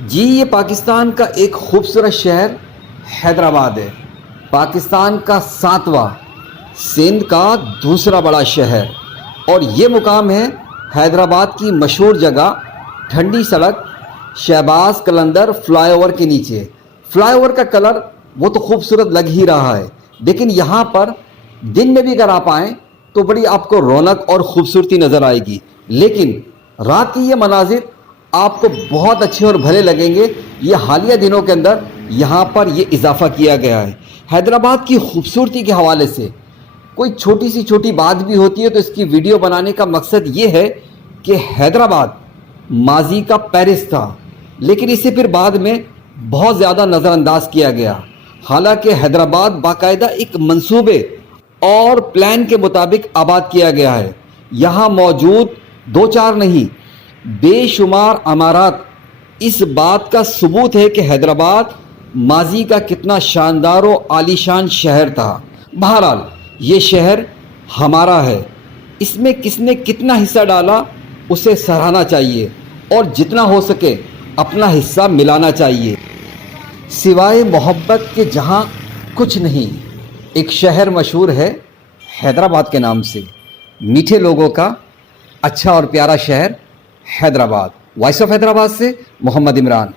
جی یہ پاکستان کا ایک خوبصورت شہر حیدرآباد ہے، پاکستان کا 7واں، سندھ کا دوسرا بڑا شہر، اور یہ مقام ہے حیدرآباد کی مشہور جگہ ٹھنڈی سڑک شہباز قلندر فلائی اوور کے نیچے۔ فلائی اوور کا کلر وہ تو خوبصورت لگ ہی رہا ہے، لیکن یہاں پر دن میں بھی اگر آپ آئیں تو بڑی آپ کو رونق اور خوبصورتی نظر آئے گی، لیکن رات کی یہ مناظر آپ کو بہت اچھے اور بھلے لگیں گے۔ یہ حالیہ دنوں کے اندر یہاں پر یہ اضافہ کیا گیا ہے۔ حیدرآباد کی خوبصورتی کے حوالے سے کوئی چھوٹی سی چھوٹی بات بھی ہوتی ہے تو اس کی ویڈیو بنانے کا مقصد یہ ہے کہ حیدرآباد ماضی کا پیرس تھا، لیکن اسے پھر بعد میں بہت زیادہ نظر انداز کیا گیا۔ حالانکہ حیدرآباد باقاعدہ ایک منصوبے اور پلان کے مطابق آباد کیا گیا ہے۔ یہاں موجود دو چار نہیں، بے شمار عمارات اس بات کا ثبوت ہے کہ حیدرآباد ماضی کا کتنا شاندار و عالیشان شہر تھا۔ بہرحال یہ شہر ہمارا ہے، اس میں کس نے کتنا حصہ ڈالا اسے سراہنا چاہیے، اور جتنا ہو سکے اپنا حصہ ملانا چاہیے۔ سوائے محبت کے جہاں کچھ نہیں، ایک شہر مشہور ہے حیدرآباد کے نام سے، میٹھے لوگوں کا اچھا اور پیارا شہر حیدرآباد۔ وائس آف حیدرآباد سے محمد عمران۔